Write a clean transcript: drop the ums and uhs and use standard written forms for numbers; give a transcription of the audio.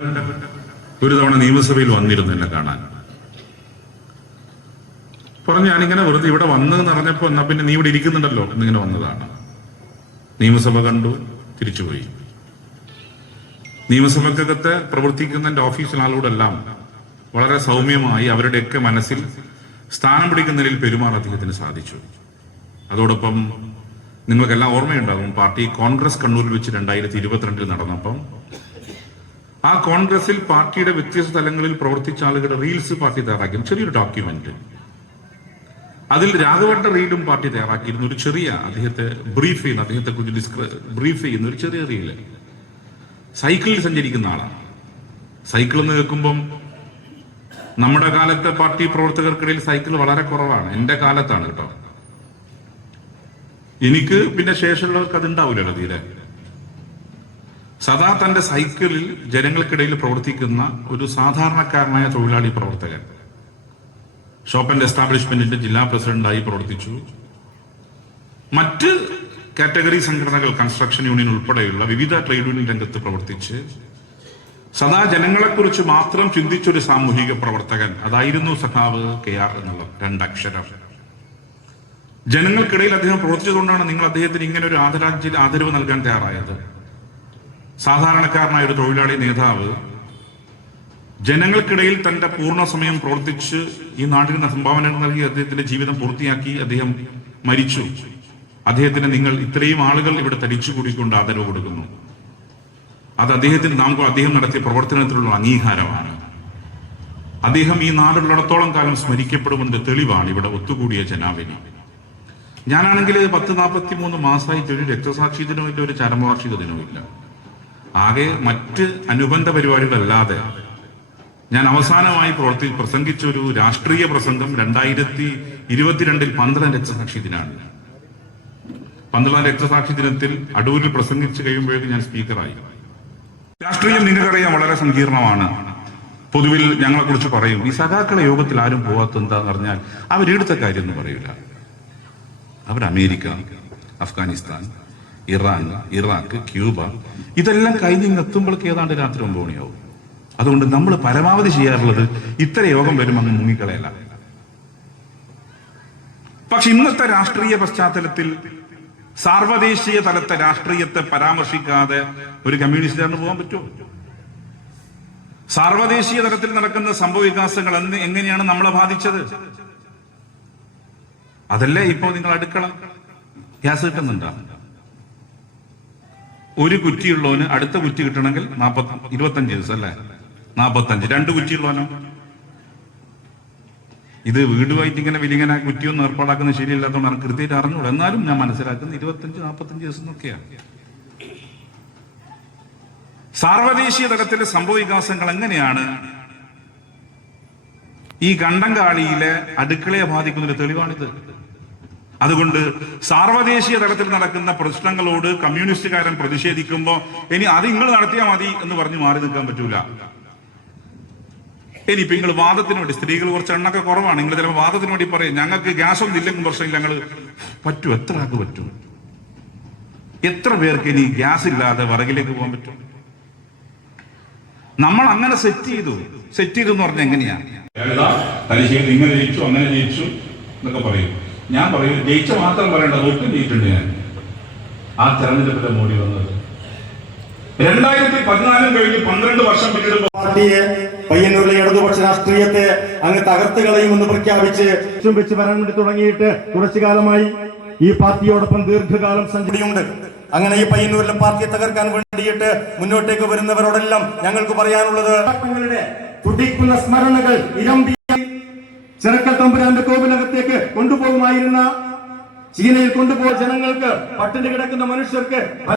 ഒരു തവണ നിയമസഭയിൽ വന്നിരുന്നു എന്നെ കാണാൻ. പറഞ്ഞു ഞാനിങ്ങനെ വെറുതെ ഇവിടെ വന്നതെന്ന് അറിഞ്ഞപ്പോ എന്നാ പിന്നെ നീ ഇവിടെ ഇരിക്കുന്നുണ്ടല്ലോ എന്നിങ്ങനെ വന്നതാണ്. നിയമസഭ കണ്ടു, തിരിച്ചുപോയി. നിയമസഭക്കകത്ത് പ്രവർത്തിക്കുന്ന എന്റെ ഓഫീസിലെ ആളുകളെല്ലാം വളരെ സൗമ്യമായി അവരുടെയൊക്കെ മനസ്സിൽ സ്ഥാനം പിടിക്കുന്ന നിലയിൽ പെരുമാറാൻ അദ്ദേഹത്തിന് സാധിച്ചു. അതോടൊപ്പം നിങ്ങൾക്കെല്ലാം ഓർമ്മയുണ്ടാകും, പാർട്ടി കോൺഗ്രസ് കണ്ണൂരിൽ വെച്ച് 2022 നടന്നപ്പം ആ കോൺഗ്രസിൽ പാർട്ടിയുടെ വ്യത്യസ്ത തലങ്ങളിൽ പ്രവർത്തിച്ച ആളുകളുടെ റീൽസ് പാർട്ടി തയ്യാറാക്കി, ചെറിയൊരു ഡോക്യുമെന്റ്. അതിൽ രാഘവന്റെ റീലും പാർട്ടി തയ്യാറാക്കിയിരുന്നു. ഒരു ചെറിയ അദ്ദേഹത്തെ ബ്രീഫ് ചെയ്യുന്ന, അദ്ദേഹത്തെ കുറിച്ച് ബ്രീഫ് ചെയ്യുന്ന ഒരു ചെറിയ റീല്. സൈക്കിളിൽ സഞ്ചരിക്കുന്ന ആളാണ്. സൈക്കിൾ എന്ന് കേൾക്കുമ്പം നമ്മുടെ കാലത്തെ പാർട്ടി പ്രവർത്തകർക്കിടയിൽ സൈക്കിൾ വളരെ കുറവാണ്. എന്റെ കാലത്താണ് കേട്ടോ. എനിക്ക് പിന്നെ ശേഷമുള്ളവർക്ക് അതുണ്ടാവില്ലല്ലോ തീരെ. സദാ തന്റെ സൈക്കിളിൽ ജനങ്ങൾക്കിടയിൽ പ്രവർത്തിക്കുന്ന ഒരു സാധാരണക്കാരനായ തൊഴിലാളി പ്രവർത്തകൻ. ഷോപ്പ് ആൻഡ് എസ്റ്റാബ്ലിഷ്മെന്റിന്റെ ജില്ലാ പ്രസിഡന്റായി പ്രവർത്തിച്ചു. മറ്റ് കാറ്റഗറി സംഘടനകൾ, കൺസ്ട്രക്ഷൻ യൂണിയൻ ഉൾപ്പെടെയുള്ള വിവിധ ട്രേഡ് യൂണിയൻ രംഗത്ത് പ്രവർത്തിച്ച് സദാ ജനങ്ങളെക്കുറിച്ച് മാത്രം ചിന്തിച്ചൊരു സാമൂഹിക പ്രവർത്തകൻ. അതായിരുന്നു സഖാവ് KR എന്നുള്ള രണ്ടക്ഷരം. ജനങ്ങൾക്കിടയിൽ അദ്ദേഹം പ്രവർത്തിച്ചതുകൊണ്ടാണ് നിങ്ങൾ അദ്ദേഹത്തിന് ഇങ്ങനെ ഒരു ആദരവ് നൽകാൻ തയ്യാറായത്. സാധാരണക്കാരനായ ഒരു തൊഴിലാളി നേതാവ് ജനങ്ങൾക്കിടയിൽ തന്റെ പൂർണ്ണ സമയം പ്രവർത്തിച്ച് ഈ നാടിന് സംഭാവനകൾ നൽകി അദ്ദേഹത്തിന്റെ ജീവിതം പൂർത്തിയാക്കി അദ്ദേഹം മരിച്ചു. അദ്ദേഹത്തിന് നിങ്ങൾ ഇത്രയും ആളുകൾ ഇവിടെ തടിച്ചുകൂടിക്കൊണ്ട് ആദരവ് കൊടുക്കുന്നു. അത് അദ്ദേഹത്തിന് അദ്ദേഹം നടത്തിയ പ്രവർത്തനത്തിലുള്ള അംഗീകാരമാണ്. അദ്ദേഹം ഈ നാടുള്ളിടത്തോളം കാലം സ്മരിക്കപ്പെടുമെന്ന തെളിവാണ് ഇവിടെ ഒത്തുകൂടിയ ജനാവിധി. ഞാനാണെങ്കിൽ 10-43 മാസമായിട്ട് ഒരു രക്തസാക്ഷി ദിനവും ഇല്ല, ഒരു ചരമവാർഷിക ദിനവും ഇല്ല. ആകെ മറ്റ് അനുബന്ധ പരിപാടികളല്ലാതെ ഞാൻ അവസാനമായി പ്രസംഗിച്ച ഒരു രാഷ്ട്രീയ പ്രസംഗം 2022 12 രക്തസാക്ഷി ദിനാണ്. 12 രക്തസാക്ഷി ദിനത്തിൽ അടൂരിൽ പ്രസംഗിച്ചു കഴിയുമ്പോഴേക്കും ഞാൻ സ്പീക്കറായി. രാഷ്ട്രീയം നിങ്ങൾക്കറിയാം വളരെ സങ്കീർണമാണ്. പൊതുവിൽ ഞങ്ങളെ കുറിച്ച് പറയും, ഈ സഖാക്കളെ യോഗത്തിൽ ആരും പോകാത്ത എന്താന്ന് പറഞ്ഞാൽ അവരെടുത്ത കാര്യം ഒന്നും പറയില്ല. അവർ America, Afghanistan, Iran, Iraq, Cuba ഇതെല്ലാം കഴിഞ്ഞ് എത്തുമ്പോഴേക്ക് ഏതാണ്ട് രാത്രി 9 മണിയാവും. അതുകൊണ്ട് നമ്മൾ പരമാവധി ചെയ്യാറുള്ളത് ഇത്ര യോഗം വരും അങ്ങ് മുങ്ങിക്കളയല്ല. പക്ഷെ ഇന്നത്തെ രാഷ്ട്രീയ പശ്ചാത്തലത്തിൽ സാർവദേശീയ തലത്തെ രാഷ്ട്രീയത്തെ പരാമർശിക്കാതെ ഒരു കമ്മ്യൂണിസ്റ്റുകാരന് പോകാൻ പറ്റുമോ? സാർവദേശീയ തലത്തിൽ നടക്കുന്ന സംഭവ വികാസങ്ങൾ എങ്ങനെയാണ് നമ്മളെ ബാധിച്ചത്? അതല്ലേ ഇപ്പോ നിങ്ങൾ അടുക്കള ഗ്യാസ് കിട്ടുന്നുണ്ടോ? ഒരു കുറ്റിയുള്ളവന് അടുത്ത കുറ്റി കിട്ടണമെങ്കിൽ 25 ദിവസം അല്ലേ? 45. 2 കുറ്റിയുള്ളവനോ? ഇത് വീടുമായിട്ട് ഇങ്ങനെ വലിയ കുറ്റിയൊന്നും ഏർപ്പാടാക്കുന്നത് ശരിയല്ലാത്തതുകൊണ്ടാണ് കൃത്യമായിട്ട് അറിഞ്ഞൂടെ. എന്നാലും ഞാൻ മനസ്സിലാക്കുന്നത് 25-45 ദിവസം എന്നൊക്കെയാണ്. സാർവദേശീയ തലത്തിലെ സംഭവ വികാസങ്ങൾ എങ്ങനെയാണ് ഈ കണ്ടങ്കാളിയിലെ അടുക്കളയെ ബാധിക്കുന്നൊരു തെളിവാണിത്. അതുകൊണ്ട് സാർവദേശീയ തലത്തിൽ നടക്കുന്ന പ്രശ്നങ്ങളോട് കമ്മ്യൂണിസ്റ്റുകാരൻ പ്രതിഷേധിക്കുമ്പോൾ ഇനി അത് നിങ്ങൾ നടത്തിയാൽ മതി എന്ന് പറഞ്ഞ് മാറി നിൽക്കാൻ പറ്റൂല. ഇനിയിപ്പോ നിങ്ങൾ വാദത്തിന് വേണ്ടി, സ്ത്രീകൾ കുറച്ച് എണ്ണൊക്കെ കുറവാണ്, നിങ്ങൾ ചിലപ്പോൾ വാദത്തിന് വേണ്ടി പറയും ഞങ്ങൾക്ക് ഗ്യാസ് ഒന്നും ഇല്ലെങ്കിലും പ്രശ്നമില്ല, ഞങ്ങൾ പറ്റും. എത്ര ആൾക്ക് പറ്റും? എത്ര പേർക്ക് ഇനി ഗ്യാസ് ഇല്ലാതെ വിറകിലേക്ക് പോകാൻ പറ്റും? നമ്മൾ അങ്ങനെ സെറ്റ് ചെയ്തു എന്ന് പറഞ്ഞാൽ എങ്ങനെയാ? തലശ്ശേരി ഇങ്ങനെ ജയിച്ചു, അങ്ങനെ ജയിച്ചു എന്നൊക്കെ പറയും. ഞാൻ പറയും ജയിച്ച മാത്രം പറയേണ്ട, ഒട്ടും ജയിച്ചിട്ടുണ്ട്. ഞാൻ ആ തെരഞ്ഞെടുപ്പിലെ മോഡി വന്നത് 2014 കഴിഞ്ഞ് 12 വർഷം പിന്നീട് പാർട്ടിയെ പയ്യന്നൂരിലെ ഇടതുപക്ഷ രാഷ്ട്രീയത്തെ അങ്ങ് തകർത്ത് കളയുമെന്ന് പ്രഖ്യാപിച്ച് വെച്ച് വരാൻ വേണ്ടി തുടങ്ങിയിട്ട് കുറച്ചു കാലമായി ഈ പാർട്ടിയോടൊപ്പം ദീർഘകാലം സഞ്ചരിയുണ്ട്. അങ്ങനെ ഈ പയ്യന്നൂരിലെ പാർട്ടിയെ തകർക്കാൻ വേണ്ടിയിട്ട് മുന്നോട്ടേക്ക് വരുന്നവരോടെല്ലാം ഞങ്ങൾക്ക് പറയാനുള്ളത്, തുടിക്കുന്ന സ്മരണകൾ ചെറുക്കൽ തമ്പുരാന്റെ കോവിലകത്തേക്ക് കൊണ്ടുപോകുമായിരുന്ന, ചീനയിൽ കൊണ്ടുപോയ ജനങ്ങൾക്ക്, പട്ടിണി കിടക്കുന്ന മനുഷ്യർക്ക്